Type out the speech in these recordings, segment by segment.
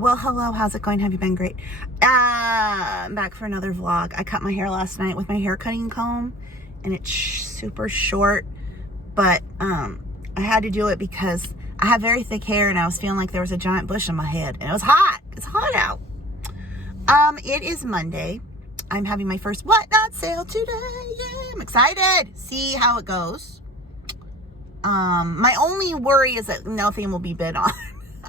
Well, hello, how's it going? Have you been great? I'm back for another vlog. I cut my hair last night with my hair cutting comb, and it's super short, but I had to do it because I have very thick hair, and I was feeling like there was a giant bush on my head, and it was hot. It's hot out. It is Monday. I'm having my first Whatnot sale today. Yeah, I'm excited. See how it goes. My only worry is that nothing will be bid on.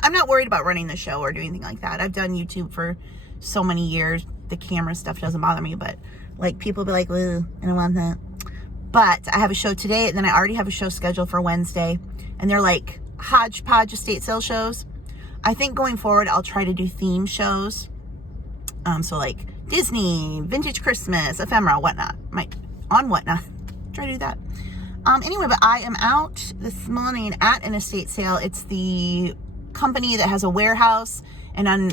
I'm not worried about running the show or doing anything like that. I've done YouTube for so many years. The camera stuff doesn't bother me, but like people be like, "Ooh, I don't want that." But I have a show today, and then I already have a show scheduled for Wednesday, and they're like hodgepodge estate sale shows. I think going forward, I'll try to do theme shows. So like Disney, Vintage Christmas, Ephemera, Whatnot. On Whatnot. Try to do that. Anyway, but I am out this morning at an estate sale. It's the company that has a warehouse, and on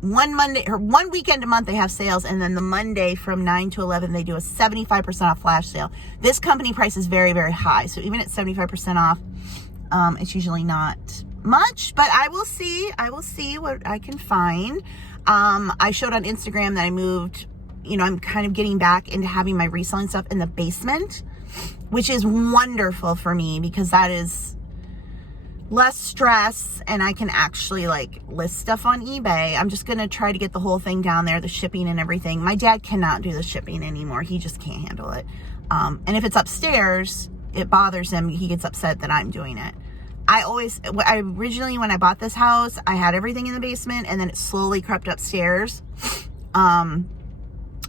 one weekend a month they have sales, and then the Monday from 9 to 11 they do a 75% off flash sale. This company price is very, very high, so even at 75% off, it's usually not much, but I will see what I can find. I showed on Instagram that I moved, I'm kind of getting back into having my reselling stuff in the basement, which is wonderful for me because that is less stress, and I can actually like list stuff on eBay. I'm just going to try to get the whole thing down there, the shipping and everything. My dad cannot do the shipping anymore. He just can't handle it. And if it's upstairs, it bothers him. He gets upset that I'm doing it. Originally, when I bought this house, I had everything in the basement, and then it slowly crept upstairs.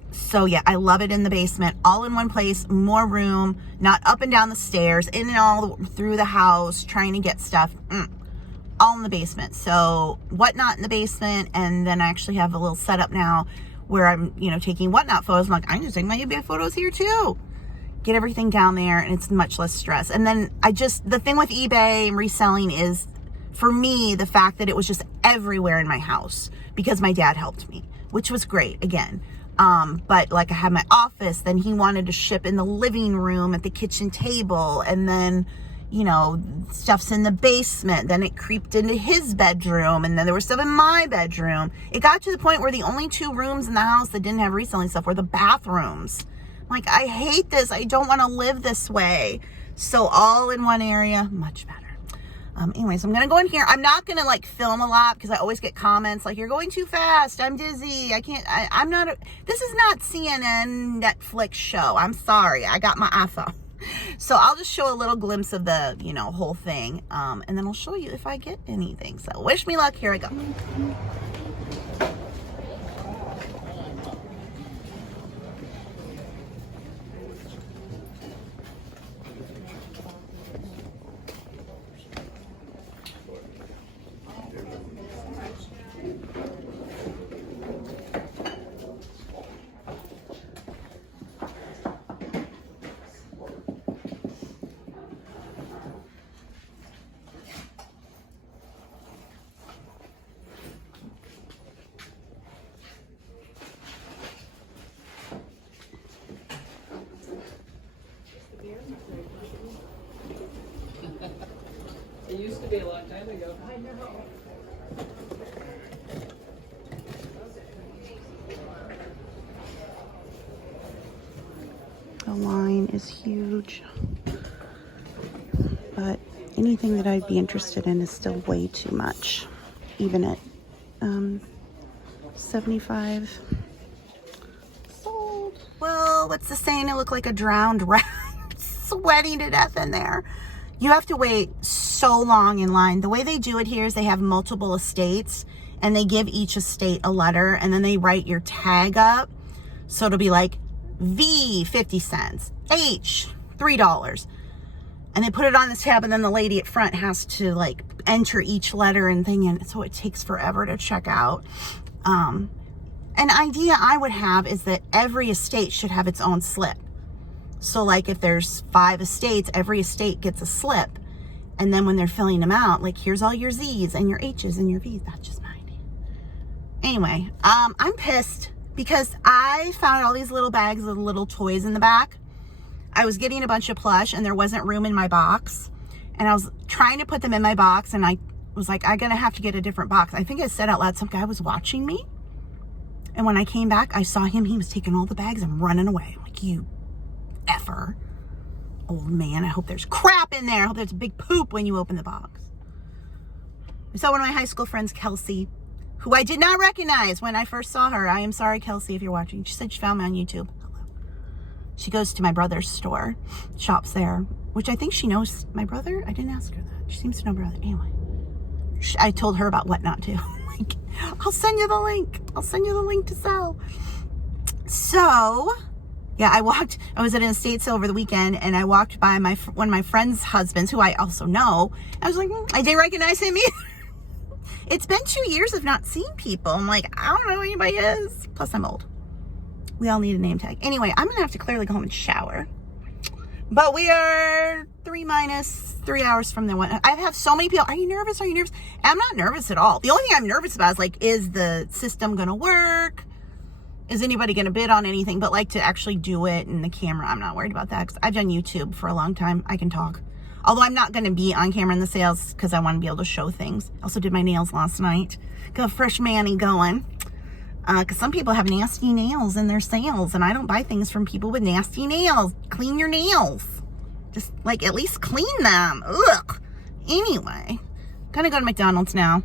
So yeah, I love it in the basement, all in one place, more room, not up and down the stairs, in and all through the house, trying to get stuff, all in the basement. So Whatnot in the basement, and then I actually have a little setup now where I'm, taking Whatnot photos. I'm like, I can just take my eBay photos here too. Get everything down there, and it's much less stress. And then the thing with eBay and reselling is, for me, the fact that it was just everywhere in my house because my dad helped me, which was great, again. But like I had my office, then he wanted to ship in the living room at the kitchen table, and then, stuff's in the basement, then it creeped into his bedroom, and then there was stuff in my bedroom. It got to the point where the only two rooms in the house that didn't have reselling stuff were the bathrooms. Like, I hate this. I don't want to live this way. So all in one area, much better. Anyways, I'm going to go in here. I'm not going to like film a lot because I always get comments like, you're going too fast. I'm dizzy. This is not CNN, Netflix show. I'm sorry. I got my iPhone. So I'll just show a little glimpse of the, whole thing. And then I'll show you if I get anything. So wish me luck. Here I go. It used to be a long time ago. I know. The line is huge, but anything that I'd be interested in is still way too much, even at 75. Sold. Well, what's the saying? It looked like a drowned rat, sweating to death in there. You have to wait so long in line. The way they do it here is they have multiple estates, and they give each estate a letter, and then they write your tag up. So it'll be like V, 50 cents, H, $3. And they put it on this tab, and then the lady at front has to like enter each letter and thing, and so it takes forever to check out. An idea I would have is that every estate should have its own slip. So like if there's 5 estates, every estate gets a slip. And then when they're filling them out, like, here's all your Z's and your H's and your V's. That's just my idea. Anyway, I'm pissed because I found all these little bags of little toys in the back. I was getting a bunch of plush, and there wasn't room in my box. And I was trying to put them in my box, and I was like, I'm going to have to get a different box. I think I said out loud, some guy was watching me. And when I came back, I saw him. He was taking all the bags and running away. I'm like, you effer. Old man, I hope there's crap in there. I hope there's a big poop when you open the box. I saw one of my high school friends, Kelsey, who I did not recognize when I first saw her. I am sorry, Kelsey, if you're watching. She said she found me on YouTube. Hello. She goes to my brother's store, shops there, which I think she knows my brother. I didn't ask her that. She seems to know brother. Anyway, I told her about Whatnot too. Like, I'll send you the link. I'll send you the link to sell. So, yeah, I was at an estate sale over the weekend, and I walked by one of my friend's husbands, who I also know. I was like, I didn't recognize him either. It's been 2 years of not seeing people. I'm like, I don't know who anybody is. Plus, I'm old. We all need a name tag. Anyway, I'm going to have to clearly go home and shower. But we are 3 hours from the one. I have so many people. Are you nervous? Are you nervous? I'm not nervous at all. The only thing I'm nervous about is, like, is the system going to work? Is anybody going to bid on anything? But, like, to actually do it in the camera, I'm not worried about that, because I've done YouTube for a long time. I can talk. Although I'm not going to be on camera in the sales, because I want to be able to show things. Also did my nails last night. Got a fresh mani going. Because some people have nasty nails in their sales, and I don't buy things from people with nasty nails. Clean your nails. Just, like, at least clean them. Ugh. Anyway, gonna go to McDonald's now.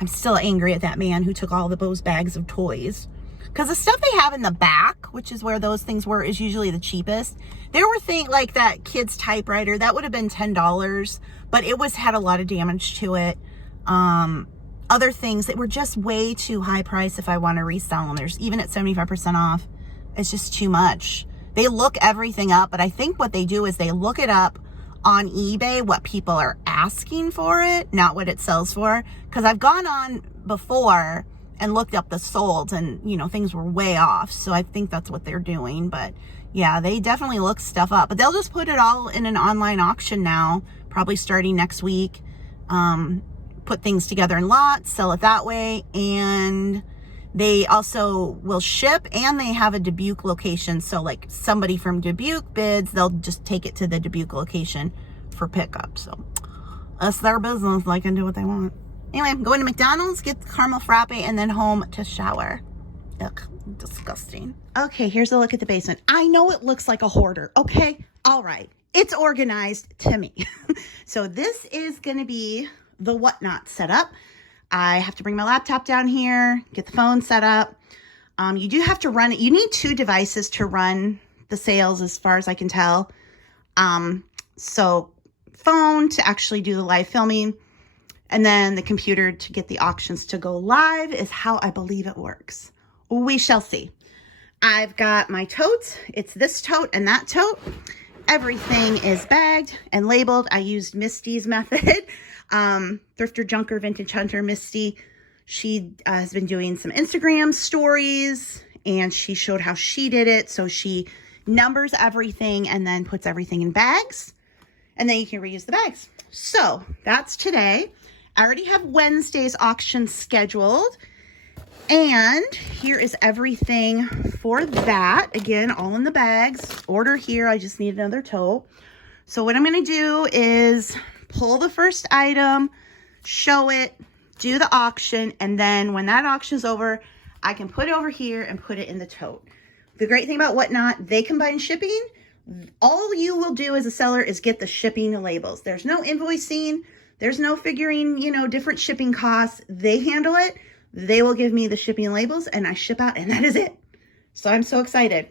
I'm still angry at that man who took all those bags of toys. Because the stuff they have in the back, which is where those things were, is usually the cheapest. There were things like that kid's typewriter. That would have been $10, but it had a lot of damage to it. Other things that were just way too high price if I want to resell them. There's even at 75% off. It's just too much. They look everything up, but I think what they do is they look it up on eBay, what people are asking for it, not what it sells for. Because I've gone on before and looked up the solds, and, you know, things were way off. So I think that's what they're doing. But yeah, they definitely look stuff up. But they'll just put it all in an online auction now, probably starting next week. Put things together in lots, sell it that way. And they also will ship, and they have a Dubuque location. So, like, somebody from Dubuque bids, they'll just take it to the Dubuque location for pickup. So that's their business. They can do what they want. Anyway, I'm going to McDonald's, get the caramel frappe, and then home to shower. Ugh, disgusting. Okay, here's a look at the basement. I know it looks like a hoarder. Okay, all right. It's organized to me. So this is going to be the Whatnot setup. I have to bring my laptop down here, get the phone set up. You do have to run it. You need 2 devices to run the sales, as far as I can tell. So phone to actually do the live filming, and then the computer to get the auctions to go live is how I believe it works. We shall see. I've got my totes. It's this tote and that tote. Everything is bagged and labeled. I used Misty's method. Thrifter, Junker, Vintage Hunter, Misty. She has been doing some Instagram stories, and she showed how she did it. So she numbers everything and then puts everything in bags, and then you can reuse the bags. So that's today. I already have Wednesday's auction scheduled, and here is everything for that. Again, all in the bags. Order here. I just need another tote. So what I'm going to do is pull the first item, show it, do the auction, and then when that auction's over, I can put it over here and put it in the tote. The great thing about Whatnot, they combine shipping. All you will do as a seller is get the shipping labels. There's no invoicing. There's no figuring, you know, different shipping costs. They handle it. They will give me the shipping labels, and I ship out, and that is it. So I'm so excited.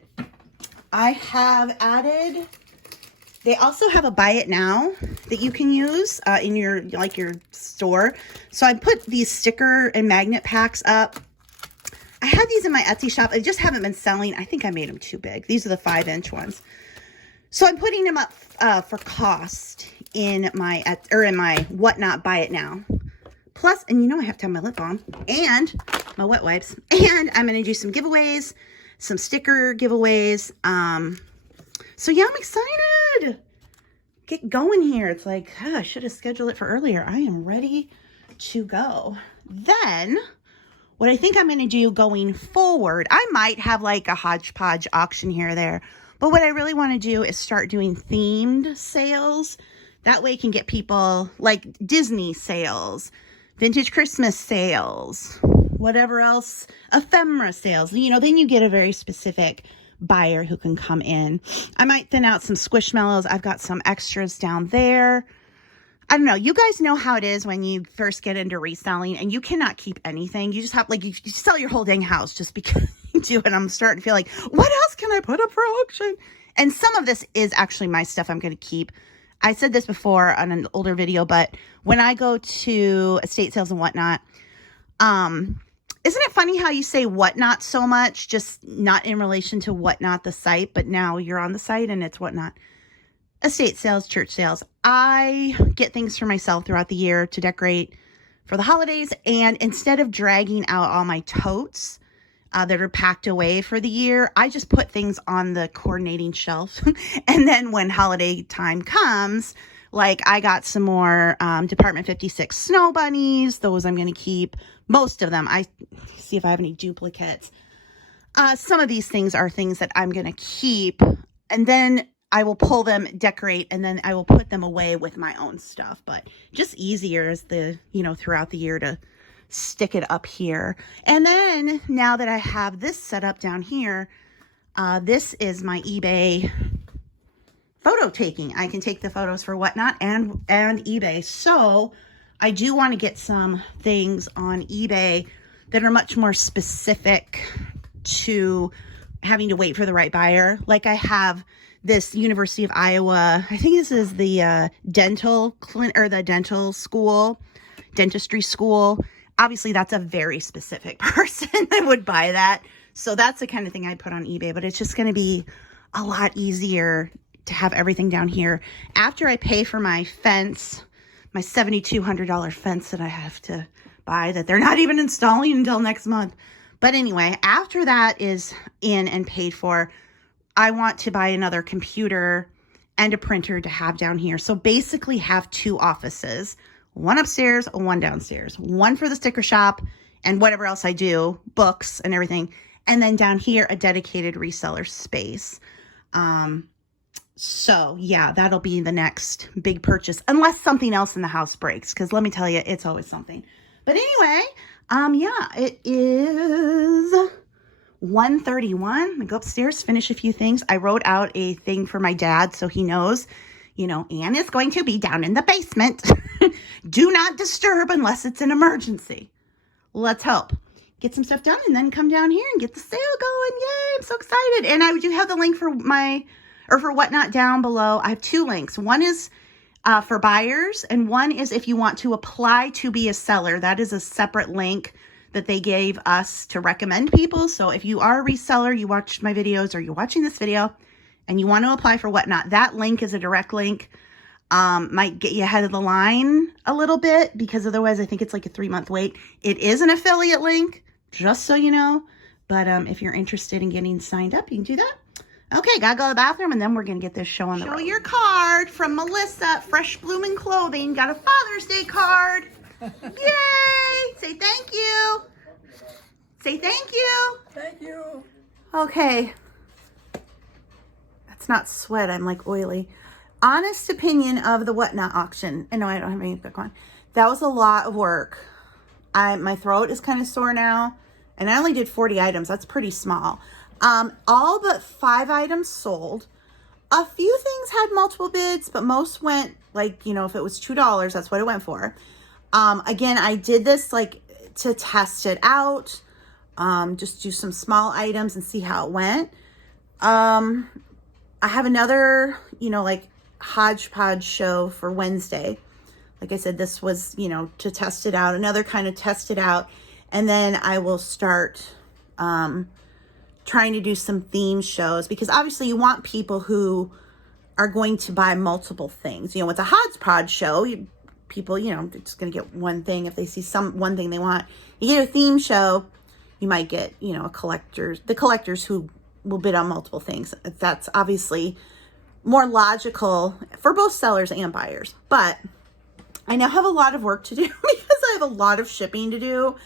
I have added, they also have a buy it now that you can use in your store. So I put these sticker and magnet packs up. I had these in my Etsy shop. I just haven't been selling. I think I made them too big. These are the 5-inch ones. So I'm putting them up for cost in my Whatnot buy it now. Plus, and you know I have to have my lip balm and my wet wipes. And I'm going to do some giveaways, some sticker giveaways. So yeah, I'm excited. Get going here. It's like, I should have scheduled it for earlier. I am ready to go. Then, what I think I'm going to do going forward, I might have like a hodgepodge auction here or there. But what I really want to do is start doing themed sales, That way you can get people like Disney sales, vintage Christmas sales, whatever else, ephemera sales. You know, then you get a very specific buyer who can come in. I might thin out some Squishmallows. I've got some extras down there. I don't know. You guys know how it is when you first get into reselling and you cannot keep anything. You just have, like, you sell your whole dang house just because you do it. I'm starting to feel like, what else can I put up for auction? And some of this is actually my stuff I'm going to keep. I said this before on an older video, but when I go to estate sales and whatnot, isn't it funny how you say whatnot so much, just not in relation to whatnot the site, but now you're on the site and it's whatnot. Estate sales, church sales. I get things for myself throughout the year to decorate for the holidays. And instead of dragging out all my totes that are packed away for the year, I just put things on the coordinating shelf. And then when holiday time comes, like I got some more Department 56 snow bunnies. Those I'm going to keep. Most of them. I see if I have any duplicates. Some of these things are things that I'm going to keep. And then I will pull them, decorate, and then I will put them away with my own stuff. But just easier as the, throughout the year to stick it up here. And then now that I have this set up down here, this is my eBay photo taking. I can take the photos for whatnot and eBay. So I do want to get some things on eBay that are much more specific to having to wait for the right buyer. Like I have this University of Iowa, I think this is the dental school, dentistry school. Obviously, that's a very specific person that would buy that. So that's the kind of thing I'd put on eBay, but it's just going to be a lot easier to have everything down here. After I pay for my fence, my $7,200 fence that I have to buy that they're not even installing until next month. But anyway, after that is in and paid for, I want to buy another computer and a printer to have down here. So basically have two offices, one upstairs, one downstairs, one for the sticker shop and whatever else I do, books and everything. And then down here, a dedicated reseller space. So yeah, that'll be the next big purchase, unless something else in the house breaks. Cause let me tell you, it's always something. But anyway, yeah, it is 1:31. I'm gonna go upstairs, finish a few things. I wrote out a thing for my dad so he knows, Ann is going to be down in the basement. Do not disturb unless it's an emergency. Let's hope. Get some stuff done and then come down here and get the sale going. Yay, I'm so excited. And I do have the link for for whatnot down below. I have two links. One is for buyers and one is if you want to apply to be a seller. That is a separate link that they gave us to recommend people. So if you are a reseller, you watched my videos or you're watching this video and you want to apply for whatnot, that link is a direct link. Might get you ahead of the line a little bit because otherwise I think it's like a 3-month wait. It is an affiliate link, just so you know. But if you're interested in getting signed up, you can do that. Okay, gotta go to the bathroom and then we're gonna get this show on the road. Show your card from Melissa at Fresh Bloomin' Clothing. Got a Father's Day card. Yay! Say thank you. Say thank you. Thank you. Okay. That's not sweat. I'm like oily. Honest opinion of the whatnot auction. And no, I don't have any book on. That was a lot of work. My throat is kind of sore now. And I only did 40 items. That's pretty small. All but 5 items sold. A few things had multiple bids, but most went like, if it was $2, that's what it went for. Again, I did this like to test it out, just do some small items and see how it went. I have another, like hodgepodge show for Wednesday. Like I said, this was, to test it out, another kind of test it out. And then I will start, trying to do some theme shows because obviously you want people who are going to buy multiple things. With a hodgepodge show, people, they're just going to get one thing. If they see one thing they want, you get a theme show, you might get, the collectors who will bid on multiple things. That's obviously more logical for both sellers and buyers. But I now have a lot of work to do because I have a lot of shipping to do.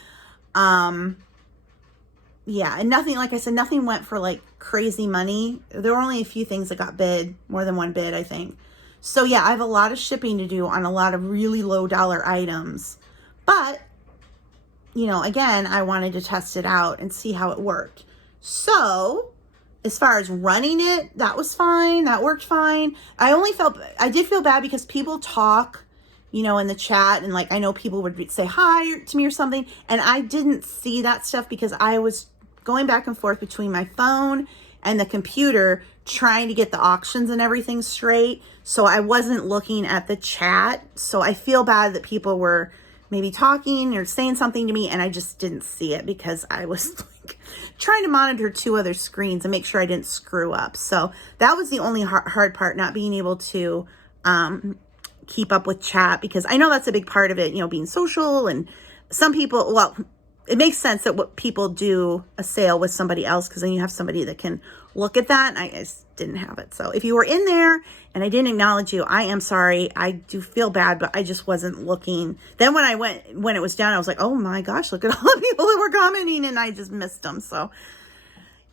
Yeah, and nothing, like I said, nothing went for like crazy money. There were only a few things that got bid, more than one bid, I think. So yeah, I have a lot of shipping to do on a lot of really low dollar items. But, you know, again, I wanted to test it out and see how it worked. So as far as running it, that was fine. That worked fine. I did feel bad because people talk, you know, in the chat, and like, I know people would say hi to me or something, and I didn't see that stuff because I was going back and forth between my phone and the computer trying to get the auctions and everything straight. So I wasn't looking at the chat. So I feel bad that people were maybe talking or saying something to me and I just didn't see it because I was like trying to monitor 2 other screens and make sure I didn't screw up. So that was the only hard part, not being able to keep up with chat, because I know that's a big part of it, you know, being social. And some people, well, it makes sense that what people do a sale with somebody else, because then you have somebody that can look at that. And I just didn't have it. So if you were in there and I didn't acknowledge you, I am sorry. I do feel bad, but I just wasn't looking. Then when it was done, I was like, oh my gosh, look at all the people that were commenting, and I just missed them. So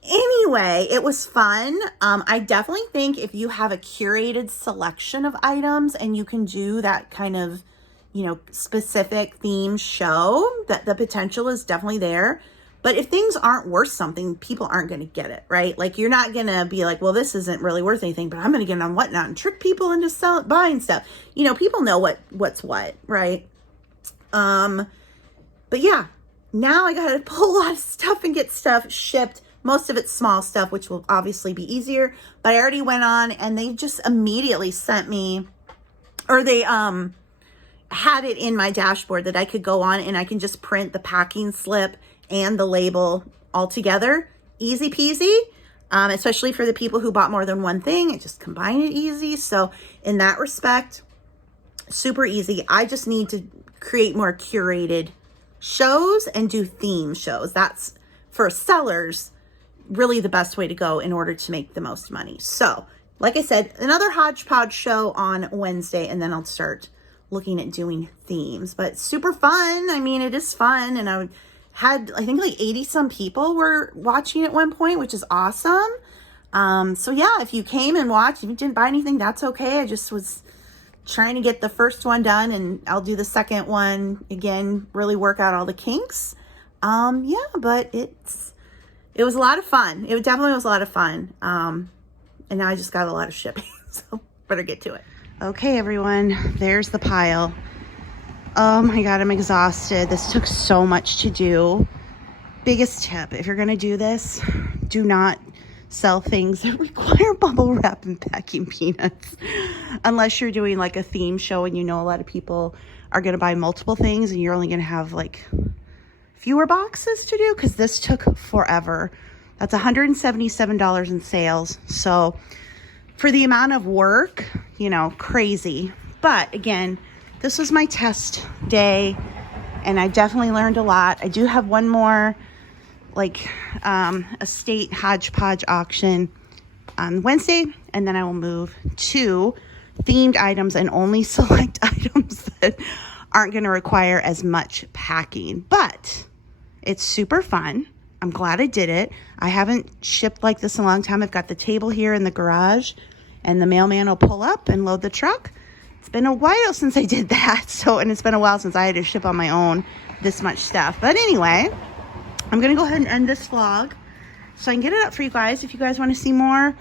anyway, it was fun. I definitely think if you have a curated selection of items and you can do that kind of, you know, specific theme show, that the potential is definitely there. But if things aren't worth something, people aren't going to get it, right? Like, you're not going to be like, well, this isn't really worth anything, but I'm going to get it on Whatnot and trick people into buying stuff. You know, people know what's what, right? But yeah, now I got to pull a lot of stuff and get stuff shipped. Most of it's small stuff, which will obviously be easier. But I already went on and they just immediately sent me, or they had it in my dashboard that I could go on and I can just print the packing slip and the label all together. Easy peasy, especially for the people who bought more than one thing. I just combine it easy. So in that respect, super easy. I just need to create more curated shows and do theme shows. That's, for sellers, really the best way to go in order to make the most money. So like I said, another hodgepodge show on Wednesday, and then I'll start looking at doing themes. But super fun. I mean, it is fun. And I think like 80 some people were watching at one point, which is awesome. So yeah, if you came and watched, if you didn't buy anything, that's okay. I just was trying to get the first one done, and I'll do the second one again, really work out all the kinks. Yeah, but it was a lot of fun. It definitely was a lot of fun. And now I just got a lot of shipping, so better get to it. Okay, everyone, there's the pile. Oh my God, I'm exhausted. This took so much to do. Biggest tip, if you're gonna do this, do not sell things that require bubble wrap and packing peanuts. Unless you're doing like a theme show and you know a lot of people are gonna buy multiple things and you're only gonna have like fewer boxes to do, because this took forever. That's $177 in sales. So for the amount of work, you know, crazy. But again, this was my test day and I definitely learned a lot. I do have one more like estate hodgepodge auction on Wednesday, and then I will move to themed items and only select items that aren't going to require as much packing. But it's super fun. I'm glad I did it. I haven't shipped like this in a long time. I've got the table here in the garage and the mailman will pull up and load the truck. It's been a while since I did that. So, and it's been a while since I had to ship on my own this much stuff. But anyway, I'm going to go ahead and end this vlog so I can get it up for you guys. If you guys want to see more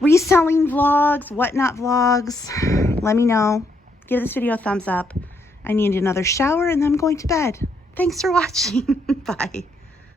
reselling vlogs, Whatnot vlogs, let me know. Give this video a thumbs up. I need another shower and then I'm going to bed. Thanks for watching. Bye.